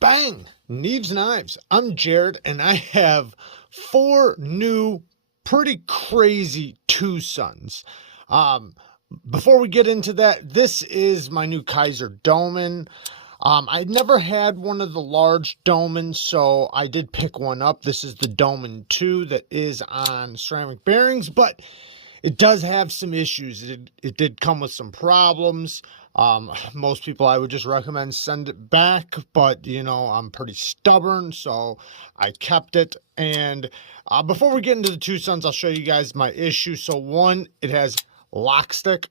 Bang! Neeves Knives. I'm Jared, and I have 4 new, pretty crazy Twosuns. Before we get into that, this is my new Kaiser Dolmen. I never had one of the large Dolmen, so I did pick one up. This is the Dolmen 2 that is on ceramic bearings, but it does have some issues. It did come with some problems. Most people, I would just recommend send it back, but you know, I'm pretty stubborn, so I kept it. And before we get into the Twosuns, I'll show you guys my issue. So one, it has lock stick,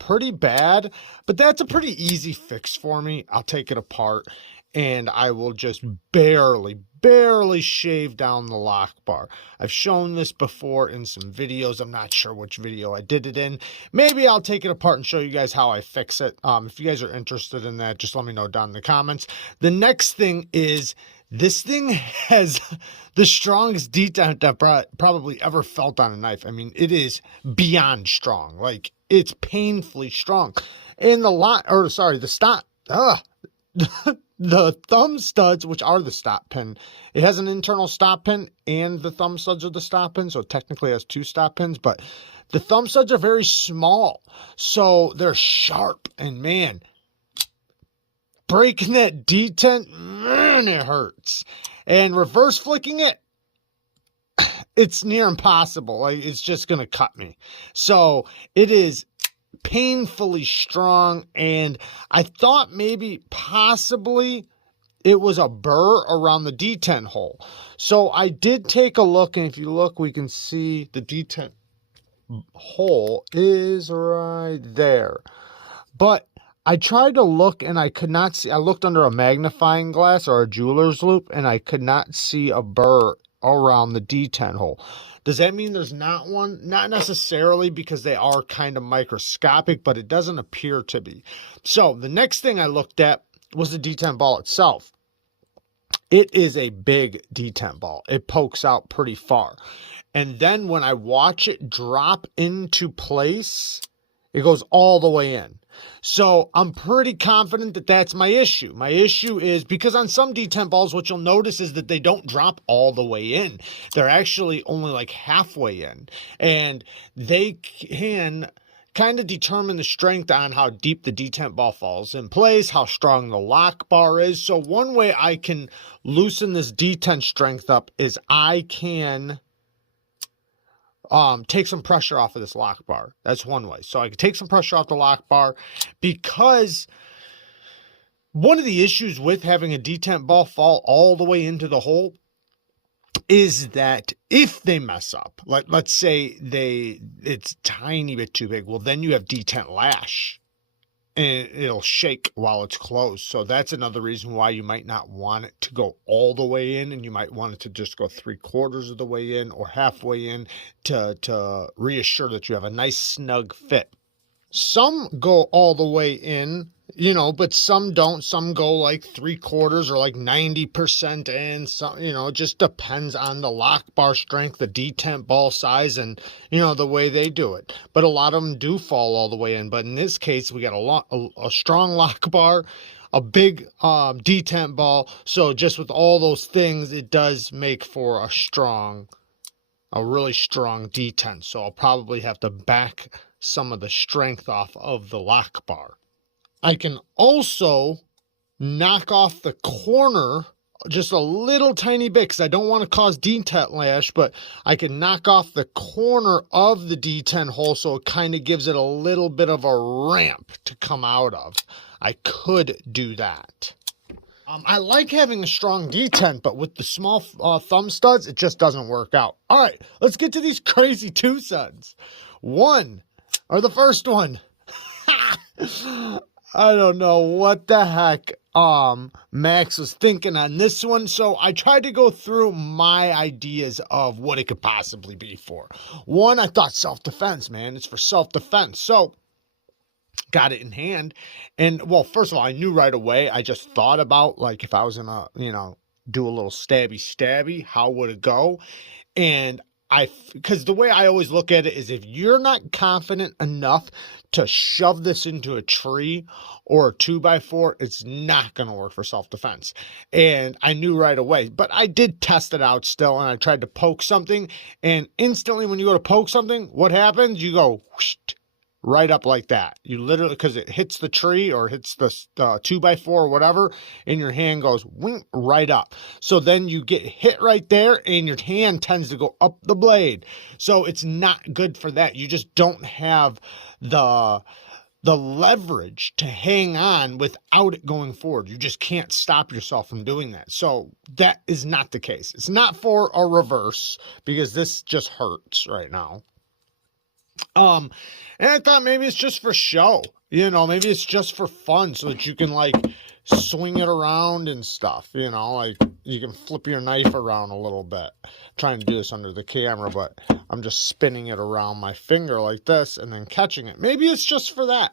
pretty bad, but that's a pretty easy fix for me. I'll take it apart and I will just barely shave down the lock bar. I've shown this before in some videos. I'm not sure which video I did it in. Maybe I'll take it apart and show you guys how I fix it. If you guys are interested in that, just let me know down in the comments. The next thing is, this thing has the strongest detent I've probably ever felt on a knife. I mean, it is beyond strong. Like, it's painfully strong. And the stop, the thumb studs, which are the stop pin, it has an internal stop pin and the thumb studs are the stop pin, so technically it has 2 stop pins, but the thumb studs are very small, so they're sharp, and man, breaking that detent, man, it hurts. And reverse flicking it, it's near impossible. Like, it's just gonna cut me. So it is painfully strong, and I thought maybe possibly it was a burr around the detent hole. So I did take a look, and if you look, we can see the detent hole is right there. But I tried to look and I could not see. I looked under a magnifying glass or a jeweler's loupe and I could not see a burr around the detent hole. Does that mean there's not one? Not necessarily, because they are kind of microscopic, but it doesn't appear to be. So the next thing I looked at was the detent ball itself. It is a big detent ball. It pokes out pretty far. And then when I watch it drop into place, it goes all the way in. So I'm pretty confident that that's my issue. My issue is because on some detent balls, what you'll notice is that they don't drop all the way in. They're actually only like halfway in. And they can kind of determine the strength on how deep the detent ball falls in place, how strong the lock bar is. So one way I can loosen this detent strength up is I can take some pressure off of this lock bar. That's one way. So I can take some pressure off the lock bar, because one of the issues with having a detent ball fall all the way into the hole is that if they mess up, like let's say it's a tiny bit too big, well, then you have detent lash and it'll shake while it's closed. So that's another reason why you might not want it to go all the way in, and you might want it to just go 3/4 of the way in or halfway in to reassure that you have a nice snug fit. Some go all the way in, you know, but some don't. Some go like 3/4 or like 90% in. Some, you know, it just depends on the lock bar strength, the detent ball size, and, you know, the way they do it. But a lot of them do fall all the way in. But in this case, we got a strong lock bar, a big detent ball. So just with all those things, it does make for a really strong detent. So I'll probably have to back some of the strength off of the lock bar. I can also knock off the corner just a little tiny bit, because I don't want to cause detent lash, but I can knock off the corner of the detent hole so it kind of gives it a little bit of a ramp to come out of. I could do that. I like having a strong detent, but with the small thumb studs, it just doesn't work out. All right, let's get to these crazy Twosuns. The first one. I don't know what the heck Max was thinking on this one. So I tried to go through my ideas of what it could possibly be for. One, I thought self-defense, man. It's for self-defense. So got it in hand. And, well, first of all, I knew right away. I just thought about, like, if I was going to, you know, do a little stabby, how would it go? And because the way I always look at it is if you're not confident enough to shove this into a tree or a 2x4, it's not going to work for self-defense. And I knew right away, but I did test it out still, and I tried to poke something, and instantly when you go to poke something, what happens? You go whoosh, right up like that. You literally, because it hits the tree or hits the 2x4 or whatever, and your hand goes wink, right up. So then you get hit right there, and your hand tends to go up the blade. So it's not good for that. You just don't have the leverage to hang on without it going forward. You just can't stop yourself from doing that. So that is not the case. It's not for a reverse, because this just hurts right now. And I thought maybe it's just for show, you know, maybe it's just for fun so that you can like swing it around and stuff, you know, like you can flip your knife around a little bit. I'm trying to do this under the camera, but I'm just spinning it around my finger like this and then catching it. Maybe it's just for that.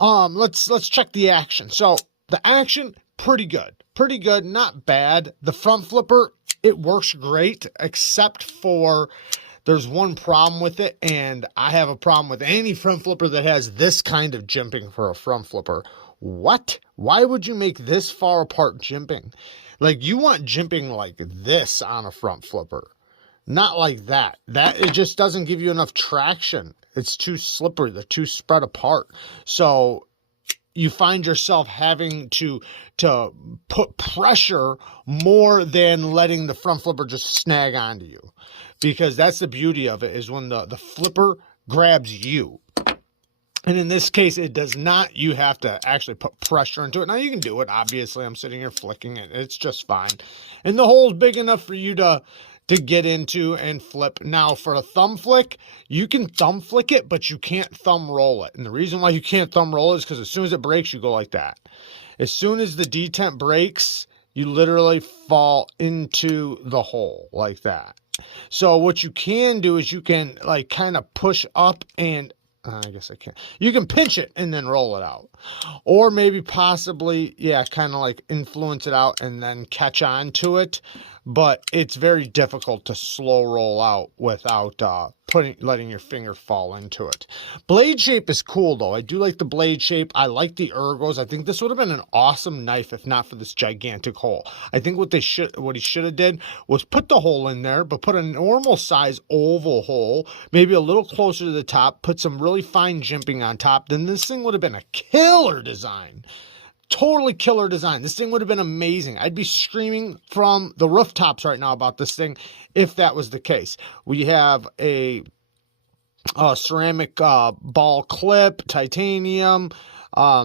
Let's check the action. So the action, pretty good, not bad. The front flipper, it works great, except for there's one problem with it, and I have a problem with any front flipper that has this kind of jimping for a front flipper. What? Why would you make this far apart jimping? Like, you want jimping like this on a front flipper, not like that. It just doesn't give you enough traction. It's too slippery. They're too spread apart. So you find yourself having to put pressure more than letting the front flipper just snag onto you. Because that's the beauty of it, is when the flipper grabs you. And in this case, it does not. You have to actually put pressure into it. Now, you can do it. Obviously, I'm sitting here flicking it. It's just fine. And the hole's big enough for you to get into and flip. Now, for a thumb flick, you can thumb flick it, but you can't thumb roll it. And the reason why you can't thumb roll it is because as soon as it breaks, you go like that. As soon as the detent breaks, you literally fall into the hole like that. So what you can do is you can like kind of push up and I guess I can't. You can pinch it and then roll it out. Or maybe possibly, yeah, kind of like influence it out and then catch on to it. But it's very difficult to slow roll out without letting your finger fall into it. Blade shape is cool, though. I do like the blade shape. I like the ergos. I think this would have been an awesome knife if not for this gigantic hole. I think what he should have did was put the hole in there, but put a normal size oval hole, maybe a little closer to the top, put some really fine jimping on top. Then this thing would have been a killer design. Totally killer design. This thing would have been amazing. I'd be screaming from the rooftops right now about this thing if that was the case. We have a ceramic ball clip, titanium.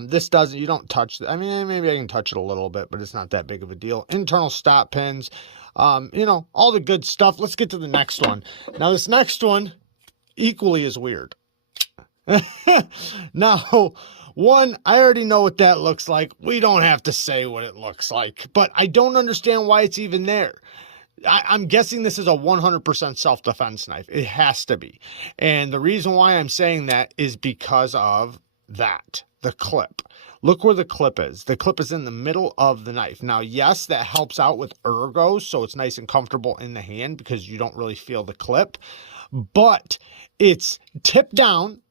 This doesn't, you don't touch it. I mean, maybe I can touch it a little bit, but it's not that big of a deal. Internal stop pins, you know, all the good stuff. Let's get to the next one. Now, this next one equally is weird. Now, one, I already know what that looks like. We don't have to say what it looks like, but I don't understand why it's even there. I'm guessing this is a 100% self-defense knife. It has to be. And the reason why I'm saying that is because of that, the clip. Look where the clip is. The clip is in the middle of the knife. Now, yes, that helps out with ergos, so it's nice and comfortable in the hand because you don't really feel the clip, but it's tipped down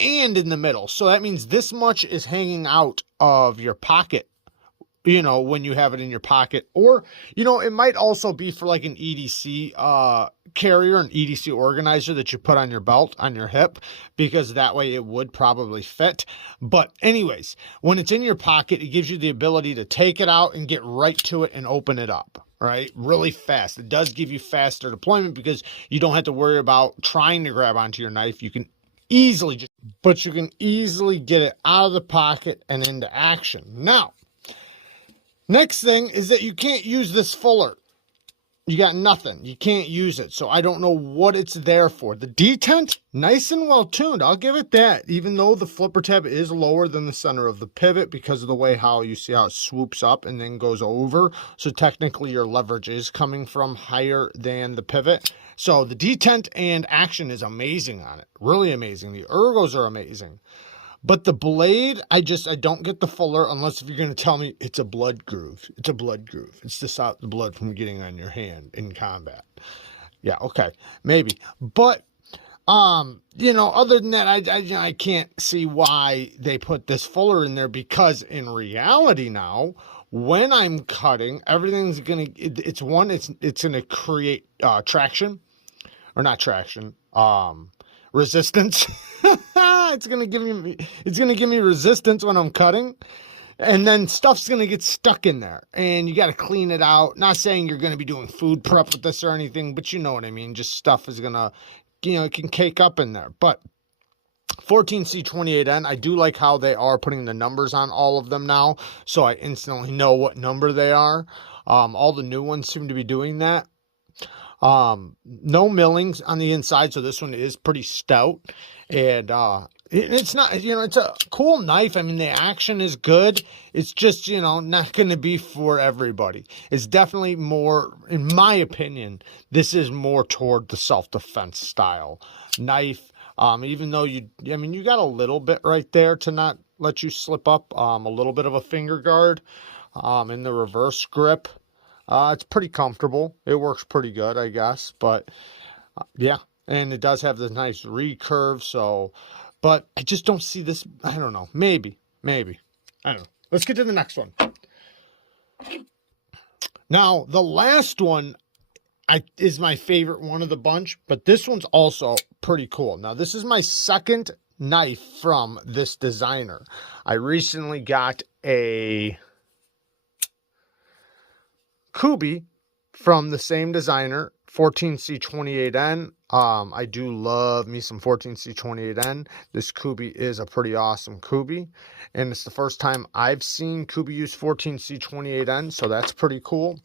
and in the middle. So that means this much is hanging out of your pocket, you know, when you have it in your pocket. Or, you know, it might also be for like an EDC carrier, an EDC organizer that you put on your belt, on your hip, because that way it would probably fit. But anyways, when it's in your pocket, it gives you the ability to take it out and get right to it and open it up. Right? Really fast. It does give you faster deployment because you don't have to worry about trying to grab onto your knife. You can easily get it out of the pocket and into action. Now, next thing is that you can't use this fuller. You got nothing. You can't use it. So I don't know what it's there for. The detent, nice and well tuned. I'll give it that. Even though the flipper tab is lower than the center of the pivot because of the way how you see how it swoops up and then goes over. So technically your leverage is coming from higher than the pivot. So the detent and action is amazing on it. Really amazing. The ergos are amazing. But the blade, I don't get the fuller unless if you're going to tell me it's a blood groove. It's a blood groove. It's to stop the blood from getting on your hand in combat. Yeah, okay, maybe. But, you know, other than that, I can't see why they put this fuller in there, because in reality now, when I'm cutting, everything's going to, it's going to create traction, or not traction, resistance. It's going to give me resistance when I'm cutting. And then stuff's going to get stuck in there, and you got to clean it out. Not saying you're going to be doing food prep with this or anything, but you know what I mean. Just stuff is going to, you know, it can cake up in there. But 14C28N, I do like how they are putting the numbers on all of them now, so I instantly know what number they are. All the new ones seem to be doing that. No millings on the inside, so this one is pretty stout. And it's not, you know, it's a cool knife. I mean, the action is good. It's just, you know, not going to be for everybody. It's definitely more, in my opinion, this is more toward the self-defense style knife. Even though you got a little bit right there to not let you slip up, a little bit of a finger guard, in the reverse grip. It's pretty comfortable. It works pretty good, I guess. But yeah, and it does have this nice recurve. So, but I just don't see this. I don't know. Maybe. I don't know. Let's get to the next one. Now, the last one is my favorite one of the bunch, but this one's also pretty cool. Now, this is my second knife from this designer. I recently got a Kubi from the same designer, 14C28N. I do love me some 14C28N. This Kubi is a pretty awesome Kubi, and it's the first time I've seen Kubi use 14C28N, so that's pretty cool.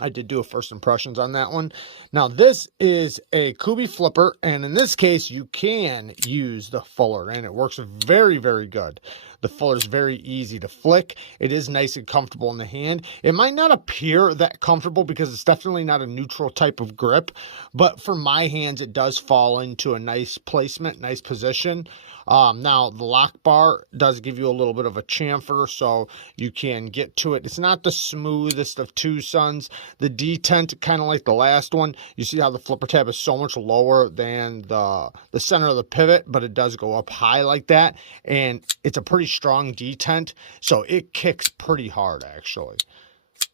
I did do a first impressions on that one. Now, this is a Kubi flipper, and in this case, you can use the fuller, and it works very, very good. The fuller is very easy to flick. It is nice and comfortable in the hand. It might not appear that comfortable because it's definitely not a neutral type of grip, but for my hands, it does fall into a nice placement, nice position. Now, the lock bar does give you a little bit of a chamfer, so you can get to it. It's not the smoothest of Twosuns. The detent, kind of like the last one, you see how the flipper tab is so much lower than the center of the pivot, but it does go up high like that, and it's a pretty strong detent, so it kicks pretty hard, actually.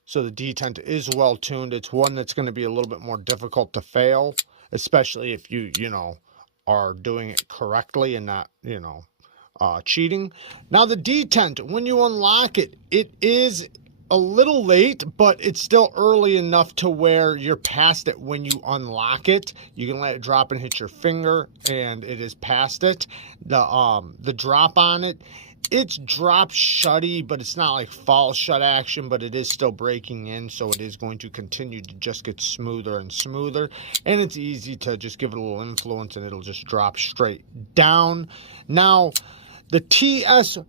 So the detent is well tuned. It's one that's going to be a little bit more difficult to fail, especially if you know, are doing it correctly and not, you know, cheating. Now, the detent, when you unlock it, it is a little late, but it's still early enough to where you're past it when you unlock it. You can let it drop and hit your finger, and it is past it. The drop on it, it's drop shutty, but it's not like fall shut action, but it is still breaking in, so it is going to continue to just get smoother and smoother, and it's easy to just give it a little influence and it'll just drop straight down. Now, the TS212,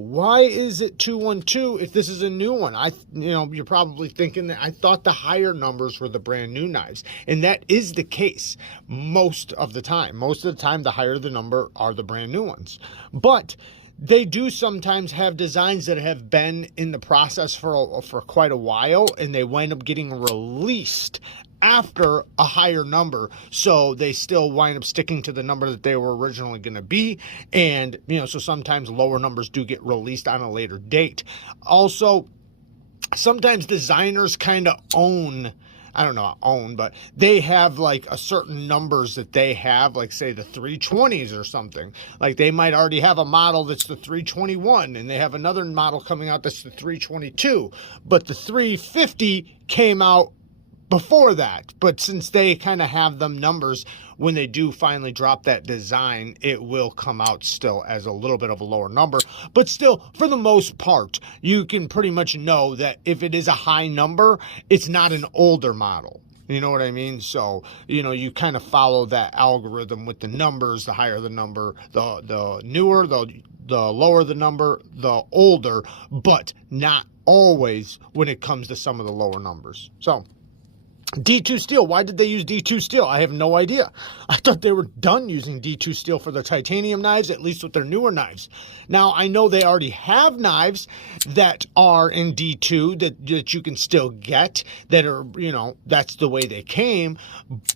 why is it 212 if this is a new one? You know, you're probably thinking that I thought the higher numbers were the brand new knives, and that is the case most of the time. Most of the time, the higher the number are the brand new ones. But they do sometimes have designs that have been in the process for quite a while, and they wind up getting released after a higher number, so they still wind up sticking to the number that they were originally going to be. And, you know, so sometimes lower numbers do get released on a later date. Also, sometimes designers kind of own, I don't know, but they have like a certain numbers that they have, like say the 320s or something. Like they might already have a model that's the 321, and they have another model coming out that's the 322, but the 350 came out before that. But since they kind of have them numbers, when they do finally drop that design, it will come out still as a little bit of a lower number. But still, for the most part, you can pretty much know that if it is a high number, it's not an older model. You know what I mean? So, you know, you kind of follow that algorithm with the numbers. The higher the number, the newer, the lower the number, the older, but not always when it comes to some of the lower numbers. So, D2 steel. Why did they use D2 steel? I have no idea. I thought they were done using D2 steel for their titanium knives, at least with their newer knives. Now, I know they already have knives that are in D2 that you can still get, that are, you know, that's the way they came,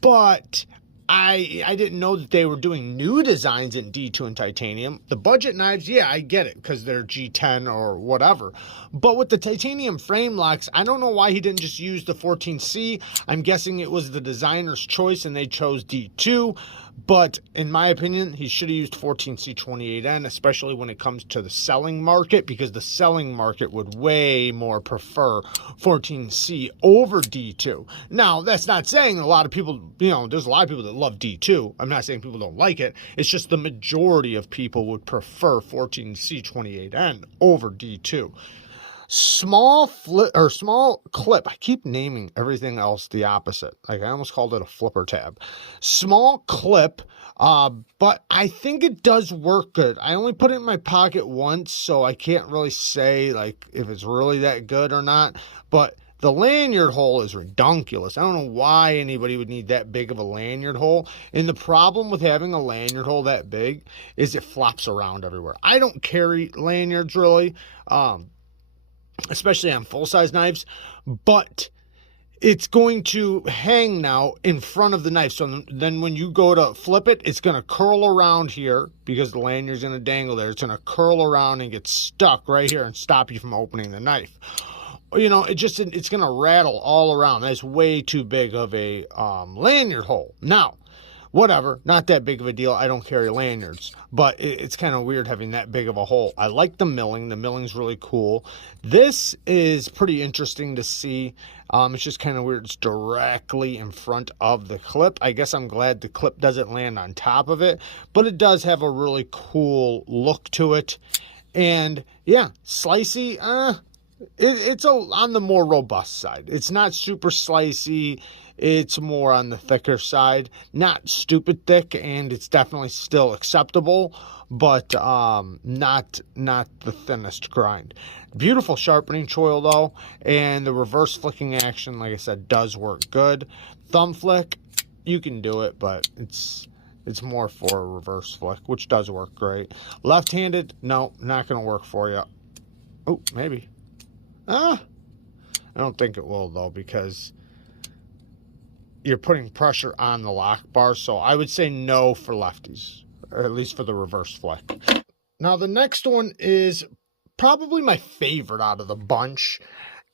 but I didn't know that they were doing new designs in D2 and titanium. The budget knives, yeah, I get it because they're G10 or whatever. But with the titanium frame locks, I don't know why he didn't just use the 14C. I'm guessing it was the designer's choice and they chose D2. But in my opinion, he should have used 14C28N, especially when it comes to the selling market, because the selling market would way more prefer 14C over D2. Now, that's not saying a lot of people, you know, there's a lot of people that love D2. I'm not saying people don't like it. It's just the majority of people would prefer 14C28N over D2. Small clip. I keep naming everything else the opposite. Like I almost called it a flipper tab. Small clip, but I think it does work good. I only put it in my pocket once, so I can't really say like if it's really that good or not. But the lanyard hole is redonkulous. I don't know why anybody would need that big of a lanyard hole. And the problem with having a lanyard hole that big is it flops around everywhere. I don't carry lanyards really. Especially on full-size knives, but it's going to hang now in front of the knife. So then when you go to flip it, it's going to curl around here because the lanyard's going to dangle there. It's going to curl around and get stuck right here and stop you from opening the knife. You know, it's going to rattle all around. That's way too big of a lanyard hole. Now, whatever, not that big of a deal. I don't carry lanyards, but it's kind of weird having that big of a hole. I like the milling. The milling's really cool. This is pretty interesting to see. It's just kind of weird. It's directly in front of the clip. I guess I'm glad the clip doesn't land on top of it, but it does have a really cool look to it. And yeah, slicey, it's on the more robust side. It's not super slicey. It's more on the thicker side, not stupid thick, and it's definitely still acceptable, but not the thinnest grind. Beautiful sharpening choil though, and the reverse flicking action, like I said, does work good. Thumb flick, you can do it, but it's more for a reverse flick, which does work great. Left-handed, no, not going to work for you. Oh, maybe. I don't think it will though, because you're putting pressure on the lock bar, so I would say no for lefties, or at least for the reverse flick. Now the next one is probably my favorite out of the bunch,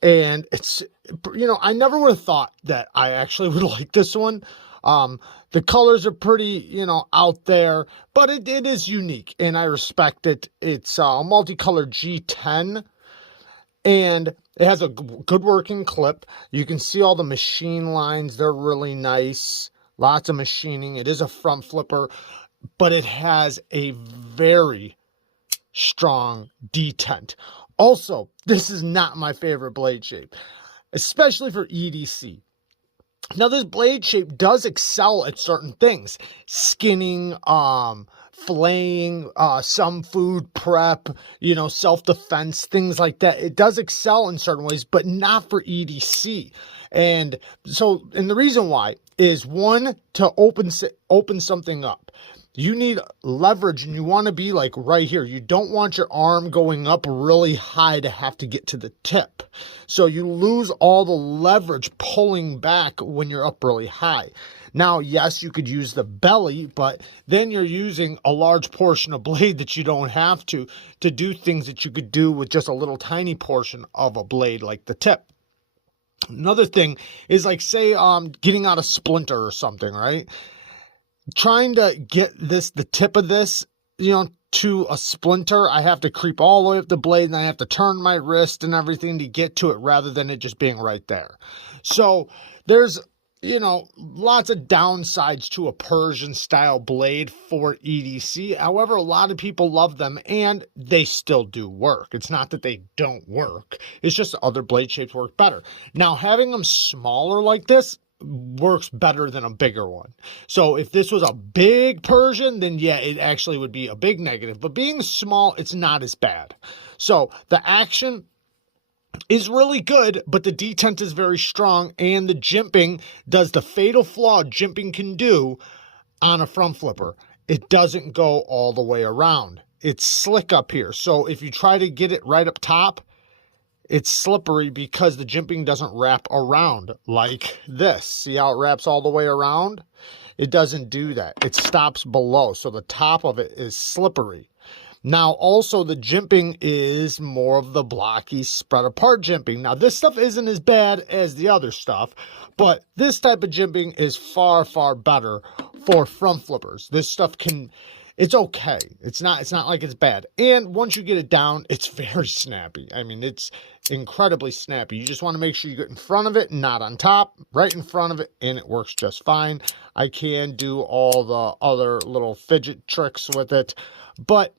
and it's, you know, I never would have thought that I actually would like this one. The colors are pretty, you know, out there, but it is unique, and I respect it. It's a multicolored G10, and it has a good working clip. You can see all the machine lines. They're really nice. Lots of machining. It is a front flipper, but it has a very strong detent. Also, this is not my favorite blade shape, especially for EDC. Now, this blade shape does excel at certain things. Skinning, filleting, some food prep, you know, self-defense, things like that. It does excel in certain ways, but not for EDC. And so, and the reason why is, one, to open something up. You need leverage, and you want to be like right here. You don't want your arm going up really high to have to get to the tip. So you lose all the leverage pulling back when you're up really high. Now, yes, you could use the belly, but then you're using a large portion of blade that you don't have to do things that you could do with just a little tiny portion of a blade like the tip. Another thing is, like, say getting out a splinter or something, right? Trying to get the tip of this, you know, to a splinter, I have to creep all the way up the blade, and I have to turn my wrist and everything to get to it, rather than it just being right there. So there's, you know, lots of downsides to a Persian style blade for EDC. However, a lot of people love them, and they still do work. It's not that they don't work. It's just other blade shapes work better. Now, having them smaller like this works better than a bigger one. So if this was a big Persian, then yeah, it actually would be a big negative. But being small, it's not as bad. So the action, is really good, but the detent is very strong, and the jimping does the fatal flaw jimping can do on a front flipper. It doesn't go all the way around. It's slick up here. So if you try to get it right up top, it's slippery because the jimping doesn't wrap around like this. See how it wraps all the way around? It doesn't do that. It stops below. So the top of it is slippery. Now, also, the jimping is more of the blocky, spread apart jimping. Now, this stuff isn't as bad as the other stuff, but this type of jimping is far, far better for front flippers. This stuff can, it's okay. It's not like it's bad. And once you get it down, it's very snappy. I mean, it's incredibly snappy. You just want to make sure you get in front of it, not on top, right in front of it, and it works just fine. I can do all the other little fidget tricks with it, but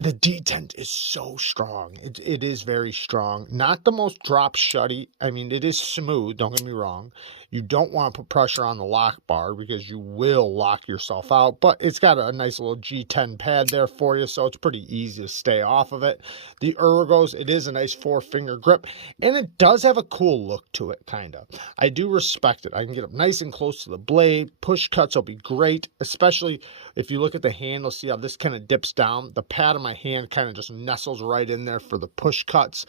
the detent is so strong. It is very strong. Not the most drop shutty. I mean, it is smooth. Don't get me wrong. You don't want to put pressure on the lock bar because you will lock yourself out. But it's got a nice little G10 pad there for you, so it's pretty easy to stay off of it. The ergos, it is a nice 4-finger grip, and it does have a cool look to it, kind of. I do respect it. I can get up nice and close to the blade. Push cuts will be great, especially if you look at the handle. See how this kind of dips down? The pad of my hand kind of just nestles right in there for the push cuts.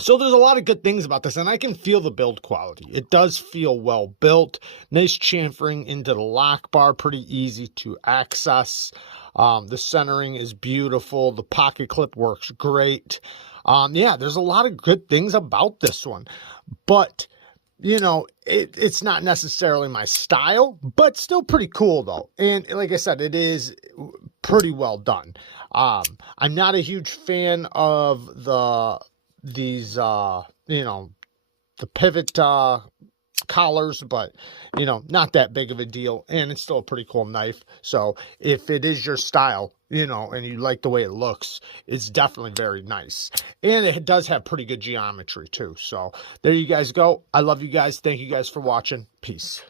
So there's a lot of good things about this, and I can feel the build quality. It does feel well built. Nice chamfering into the lock bar, pretty easy to access. The centering is beautiful. The pocket clip works great. Yeah, there's a lot of good things about this one, but you know, it's not necessarily my style, but still pretty cool though. And like I said, it is pretty well done. I'm not a huge fan of these you know, the pivot collars, but you know, not that big of a deal, and it's still a pretty cool knife. So if it is your style, you know, and you like the way it looks, it's definitely very nice, and it does have pretty good geometry too. So there you guys go. I love you guys. Thank you guys for watching. Peace.